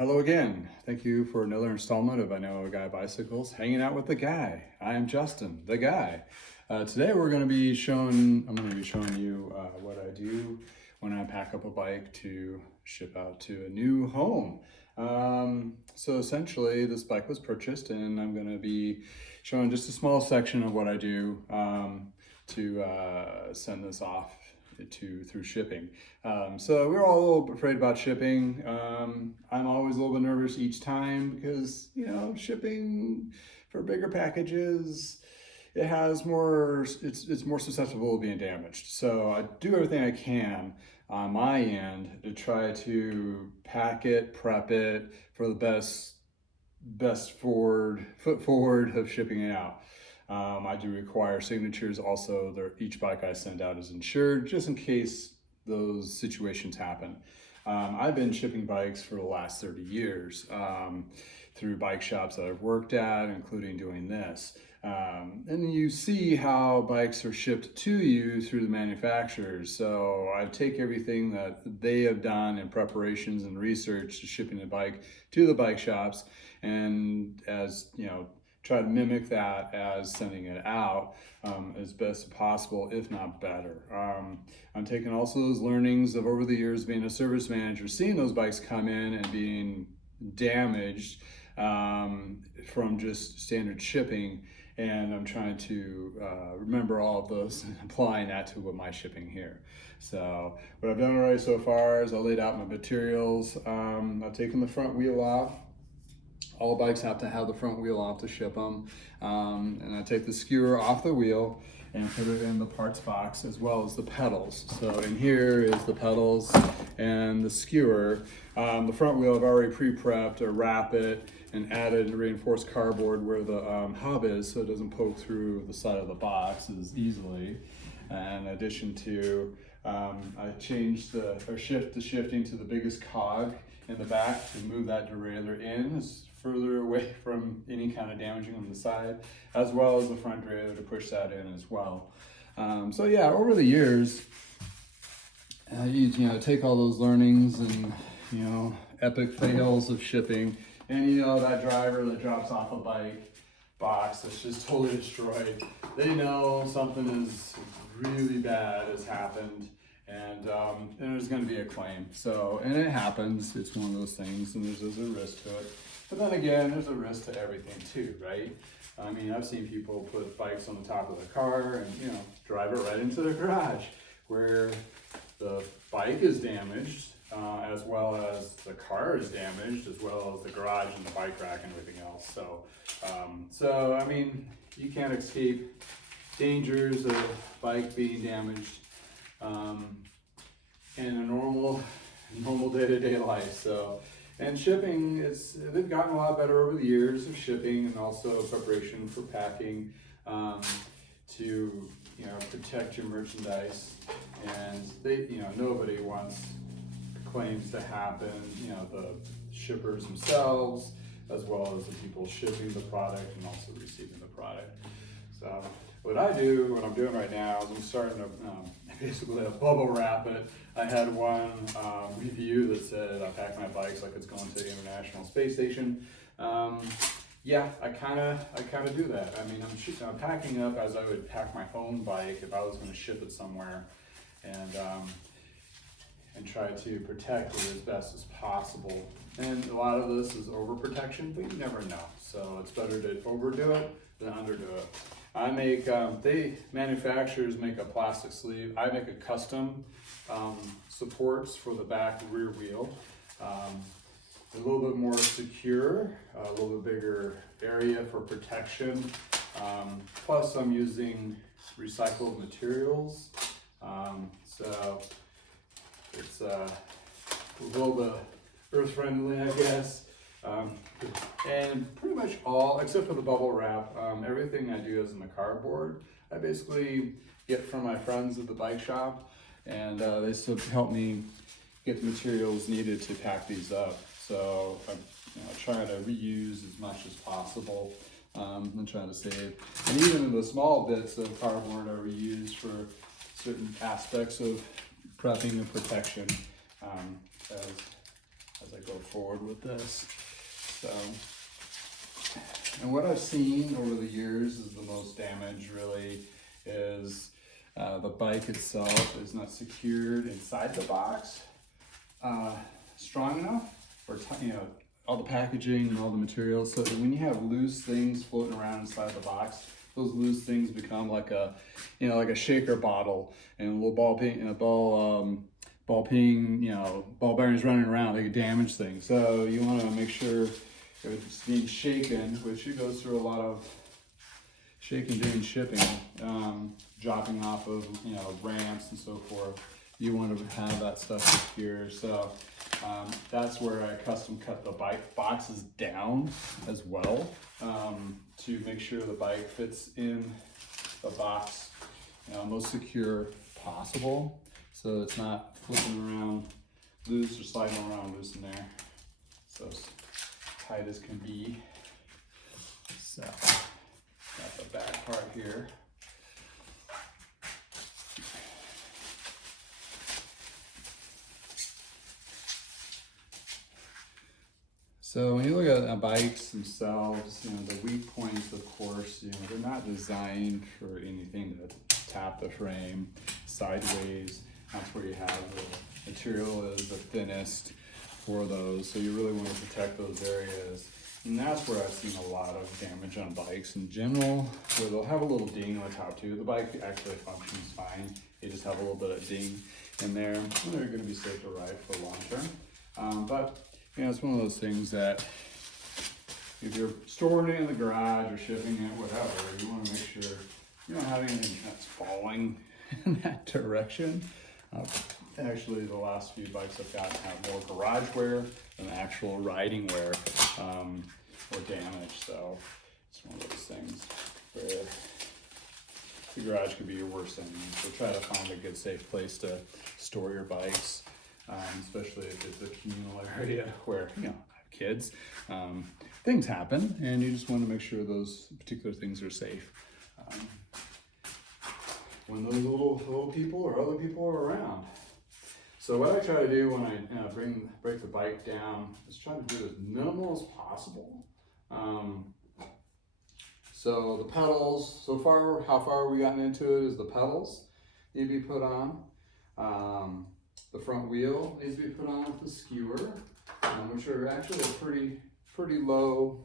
Hello again. Thank you for another installment of I Know a Guy Bicycles, hanging out with the guy. I am Justin, the guy. Today I'm going to be showing you what I do when I pack up a bike to ship out to a new home. So essentially this bike was purchased and I'm going to be showing just a small section of what I do to send this off through shipping. So we're all a little afraid about shipping. I'm always a little bit nervous each time because, shipping for bigger packages, it's more susceptible to being damaged. So I do everything I can on my end to try to pack it, prep it for the best foot forward of shipping it out. I do require signatures. Also, each bike I send out is insured just in case those situations happen. I've been shipping bikes for the last 30 years through bike shops that I've worked at, including doing this. And you see how bikes are shipped to you through the manufacturers. So I take everything that they have done in preparations and research to shipping the bike to the bike shops, and try to mimic that as sending it out as best as possible, if not better. I'm taking also those learnings of over the years being a service manager, seeing those bikes come in and being damaged from just standard shipping, and I'm trying to remember all of those and applying that to what my shipping here. So what I've done already so far is I laid out my materials. I've taken the front wheel off. All bikes have to have the front wheel off to ship them. And I take the skewer off the wheel and put it in the parts box, as well as the pedals. So in here is the pedals and the skewer. The front wheel I've already pre-prepped or wrap it and added reinforced cardboard where the hub is, so it doesn't poke through the side of the box as easily. And in addition to, I changed shift the shifting to the biggest cog in the back to move that derailleur in as further away from any kind of damaging on the side, as well as the front derailleur to push that in as well. So yeah, over the years, you take all those learnings and epic fails of shipping, and that driver that drops off a bike box that's just totally destroyed, they know something is really bad has happened, and there's going to be a claim. So, and it happens, it's one of those things, and there's a risk to it. But then again, there's a risk to everything too, right? I mean, I've seen people put bikes on the top of their car and drive it right into their garage, where the bike is damaged, as well as the car is damaged, as well as the garage and the bike rack and everything else. So I mean, you can't escape dangers of bike being damaged in a normal day-to-day life. So, and shipping, they've gotten a lot better over the years of shipping, and also preparation for packing to protect your merchandise. And nobody wants claims to happen. The shippers themselves, as well as the people shipping the product and also receiving the product. So what I'm doing right now is I'm starting to basically bubble wrap it. I had one review that said I pack my bikes like it's going to the International Space Station. Yeah, I kind of do that. I mean, I'm packing up as I would pack my own bike if I was going to ship it somewhere, and try to protect it as best as possible. And a lot of this is overprotection, but you never know. So it's better to overdo it than underdo it. Manufacturers make a plastic sleeve. I make a custom supports for the back rear wheel. A little bit more secure, a little bit bigger area for protection. Plus I'm using recycled materials. So it's a little bit earth friendly, I guess. And pretty much all, except for the bubble wrap, everything I do is in the cardboard. I basically get from my friends at the bike shop, and they still help me get the materials needed to pack these up. So I'm trying to reuse as much as possible and trying to save. And even the small bits of cardboard are reused for certain aspects of prepping and protection as I go forward with this. So, and what I've seen over the years is the most damage really is the bike itself is not secured inside the box strong enough, or all the packaging and all the materials. So that when you have loose things floating around inside the box, those loose things become like a, like a shaker bottle, and a little ball peen, ball bearings running around. They could damage things. So you want to make sure if it's being shaken, which it goes through a lot of shaking during shipping, dropping off of ramps and so forth. You want to have that stuff secure. So that's where I custom cut the bike boxes down as well, to make sure the bike fits in the box most secure possible, so it's not flipping around loose or sliding around loose in there. So as tight as can be. So got the back part here. So when you look at bikes themselves, the weak points, of course, they're not designed for anything to tap the frame sideways. That's where you have the material is the thinnest for those. So you really want to protect those areas. And that's where I've seen a lot of damage on bikes in general, where they'll have a little ding on the top too. The bike actually functions fine. They just have a little bit of ding in there. And they're going to be safe to ride for long term. But it's one of those things that if you're storing it in the garage or shipping it, whatever, you want to make sure you don't have anything that's falling in that direction. Actually, the last few bikes I've gotten have more garage wear than actual riding wear or damage. So it's one of those things where the garage could be your worst enemy. So try to find a good, safe place to store your bikes. Especially if it's a communal area where have kids, things happen, and you just want to make sure those particular things are safe when those little people or other people are around. So what I try to do when I break the bike down is try to do as minimal as possible. So the pedals, so far, how far we gotten into it is the pedals need to be put on. The front wheel needs to be put on with the skewer, which are actually a pretty low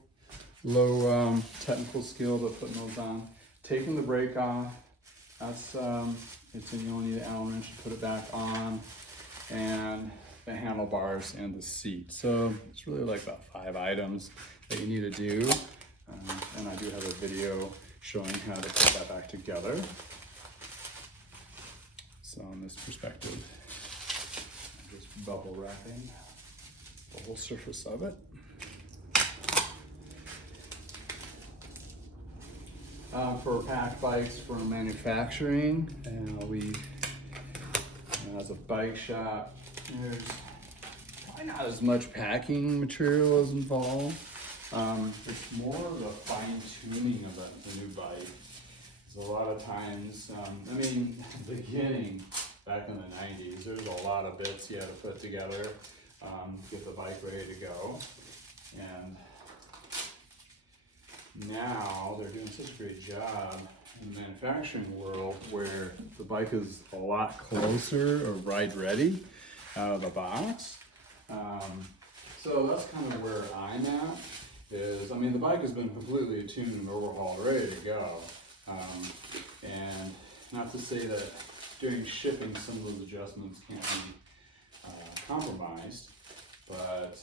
technical skill to putting those on. Taking the brake off, that's you only need an Allen wrench to put it back on, and the handlebars and the seat. So it's really like about 5 items that you need to do, and I do have a video showing how to put that back together. So in this perspective, just bubble wrapping the whole surface of it. For pack bikes from manufacturing, as a bike shop, there's probably not as much packing material as involved. It's more of the fine tuning of the new bike. So a lot of times, beginning back in the 90s, there's a lot of bits you had to put together to get the bike ready to go. And now they're doing such a great job in the manufacturing world where the bike is a lot closer or ride ready out of the box. So that's kind of where I'm at. The bike has been completely tuned and overhauled, ready to go. And not to say that during shipping some of those adjustments can't be compromised, but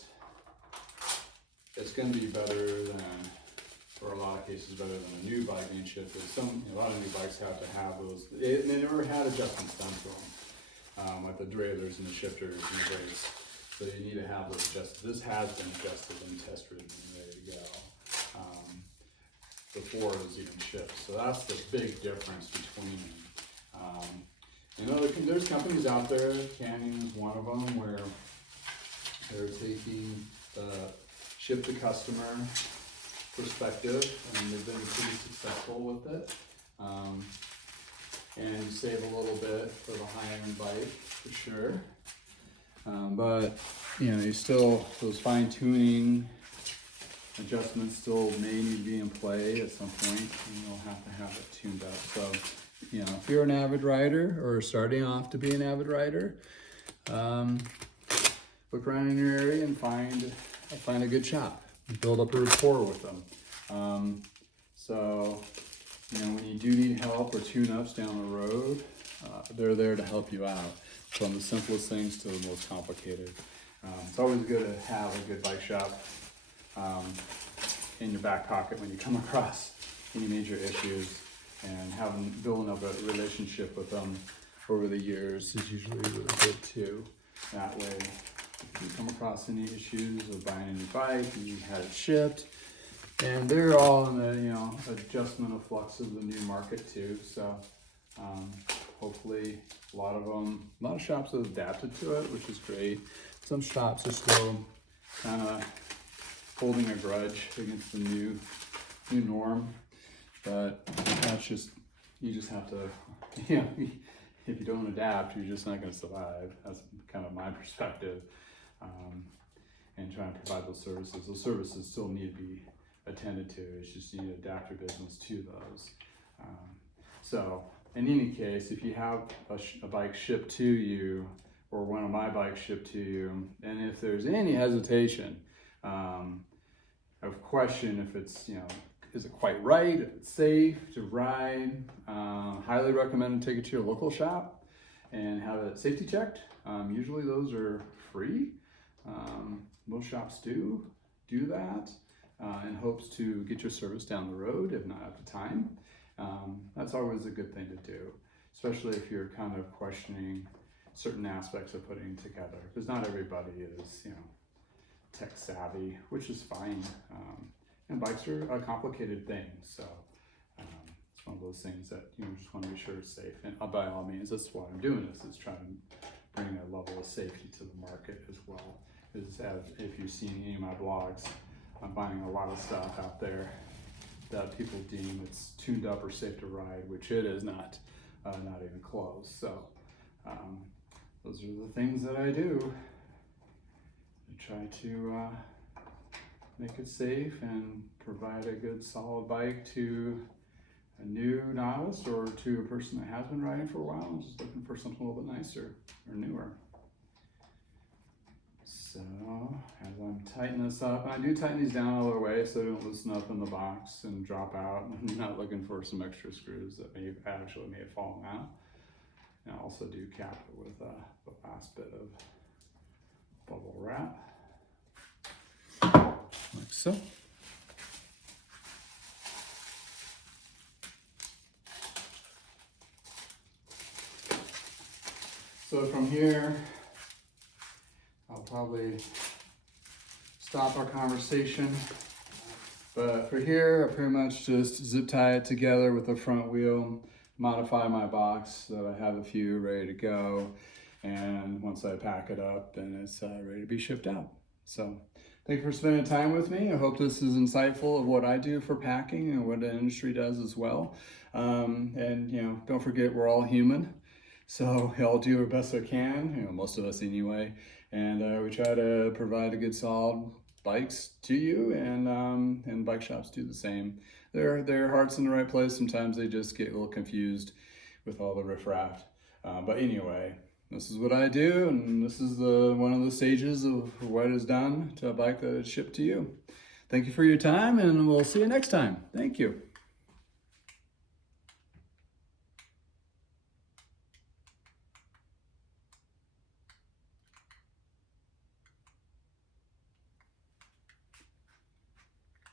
it's going to be better than, or a lot of cases better than a new bike being shipped. A lot of new bikes have to have those. They never had adjustments done to them, like the derailleurs and the shifters and the brakes. So you need to have those adjusted. This has been adjusted and test ridden and ready to go before it was even shipped. So that's the big difference between them. There's companies out there, Canyon is one of them, where they're taking the ship to customer perspective, and they've been pretty successful with it. And you save a little bit for the high-end bike, for sure. But you still, those fine tuning adjustments still may need to be in play at some point, and you'll have to have it tuned up. So, if you're an avid rider or starting off to be an avid rider, look around in your area and find a good shop and build up a rapport with them. So, when you do need help or tune-ups down the road, they're there to help you out, from the simplest things to the most complicated. It's always good to have a good bike shop in your back pocket when you come across any major issues, and building up a relationship with them over the years is usually really good too. That way, if you come across any issues of buying a new bike, you had it shipped, and they're all in the adjustment of flux of the new market too. So hopefully a lot of shops have adapted to it, which is great. Some shops are still kind of holding a grudge against the new norm, but that's you just have to, if you don't adapt, you're just not going to survive. That's kind of my perspective. And trying to provide those services. Those services still need to be attended to. It's just you need to adapt your business to those. So in any case, if you have a bike shipped to you, or one of my bikes shipped to you, and if there's any hesitation of question if it's, is it quite right, if it's safe to ride, highly recommend take it to your local shop and have it safety checked. Usually those are free. Most shops do that in hopes to get your service down the road, if not at the time. That's always a good thing to do, especially if you're kind of questioning certain aspects of putting it together, because not everybody is, tech savvy, which is fine. And bikes are a complicated thing, so it's one of those things that you just want to be sure it's safe. And by all means, that's why I'm doing this, is trying to bring a level of safety to the market as well. If you've seen any of my blogs, I'm finding a lot of stuff out there that people deem it's tuned up or safe to ride, which it is not even close. So those are the things that I do. I try to make it safe and provide a good solid bike to a new novice or to a person that has been riding for a while and just looking for something a little bit nicer or newer. So as I'm tightening this up, and I do tighten these down all the way so they don't loosen up in the box and drop out. I'm not looking for some extra screws that may have fallen out. And I also do cap it with the last bit of bubble wrap, like so. So from here, I'll probably stop our conversation. But for here, I pretty much just zip tie it together with the front wheel, modify my box so that I have a few ready to go. And once I pack it up, then it's ready to be shipped out. So thank you for spending time with me. I hope this is insightful of what I do for packing and what the industry does as well. And don't forget, we're all human. So I'll do our best I can, most of us anyway. And we try to provide a good solid bikes to you, and bike shops do the same. Their heart's in the right place. Sometimes they just get a little confused with all the riffraff. But anyway, this is what I do, and this is one of the stages of what is done to a bike that is shipped to you. Thank you for your time, and we'll see you next time. Thank you.